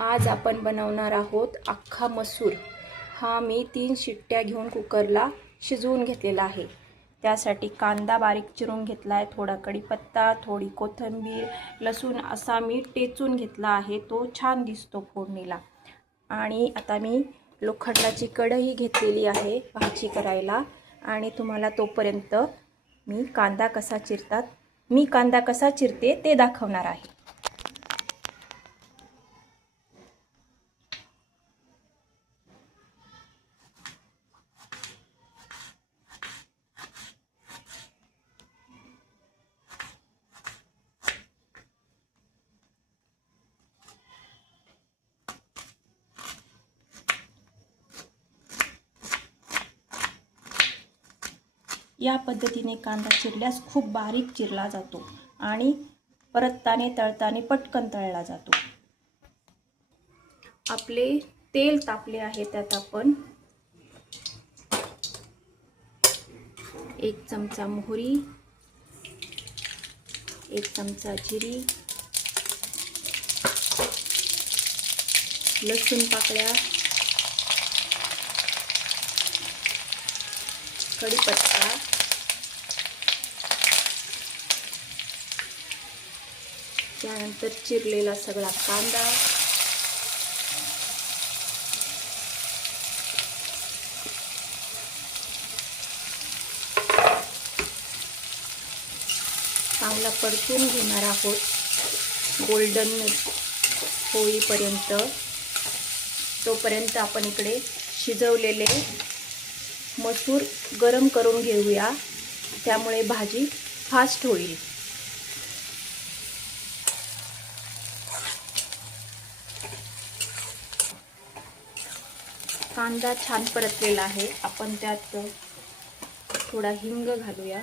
आज आपण बनवणार आहोत अख्खा मसूर। हा मी 3 शिट्ट्या घेऊन कुकरला शिजवून घेतलेला आहे। त्यासाठी कांदा बारीक चिरून घेतला आहे, थोडा कढीपत्ता, थोडी कोथिंबीर, लसूण असा मी टेचून घेतला आहे, तो छान दिसतो फोडणीला। आणि आता मी लोखंडाची कढई घेतलेली आहे भाजी करायला, आणि तुम्हाला तोपर्यंत मी कांदा कसा चिरते ते दाखवणार आहे। या पद्धतीने कांदा चिरल्यास खूप बारीक चिरला जातो आणि परतताने तळताने पटकन तळला जातो। आपले तेल तापले आहे, त्यात आपण 1 चमचा मोहरी, 1 चमचा जिरी, लसूण पाकळ्या, कढीपत्ता, त्यानंतर चिरलेला सगळा कांदा, चांगला परतून घेणार आहोत गोल्डन होईपर्यंत। तोपर्यंत आपण इकडे शिजवलेले मसूर गरम करून घेऊया, त्यामुळे भाजी फास्ट होईल। कांदा छान परतलेला आहे, आपण त्यात थोडा हिंग घालूया,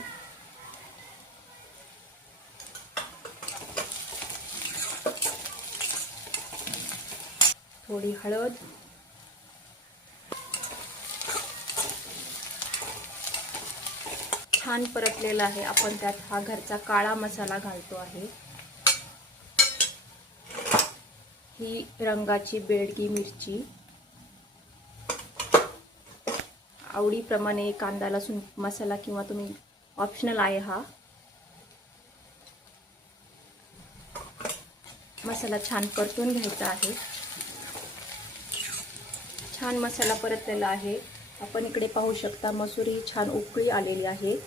थोडी हळद, छान परतलेला आहे। आपण त्यात हा घरचा काळा मसाला घालतो आहे, ही रंगाची बेडगी मिरची, आवडीप्रमाणे कांदा लसूण मसाला किंवा तुम्ही ऑप्शनल आहे हा। मसाला छान परतून घ्यायचा आहे। छान मसाला परतलेला आहे, आपण इकडे पाहू शकता मसूर ही छान उकळी आलेली आहे।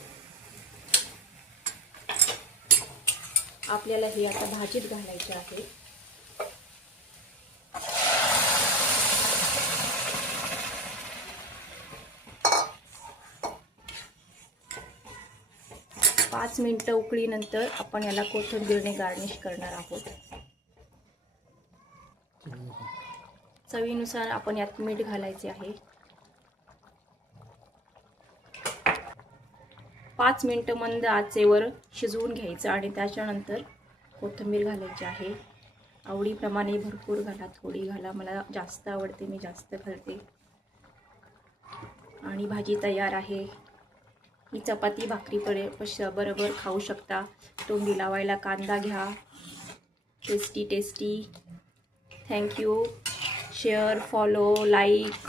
आपल्याला हे आता भाजीत घालायचे आहे। पाच मिनिटं उकळीनंतर आपण याला कोथिंबीरने गार्निश करणार आहोत। चवीनुसार आपण यात मीठ घालायचे आहे। 5 मिनिटं मंद आचेवर शिजवून घ्यायचं आणि त्याच्यानंतर कोथिंबीर घालायची आहे। आवडीप्रमाणे भरपूर घाला, थोडी घाला, मला जास्त आवडते मी जास्त घालते। आणि भाजी तयार आहे। ही चपाती भाकरी बरोबर खाऊ शकता। तोंडी लावायला कांदा घ्या। Tasty tasty. Thank you. Share, follow, like.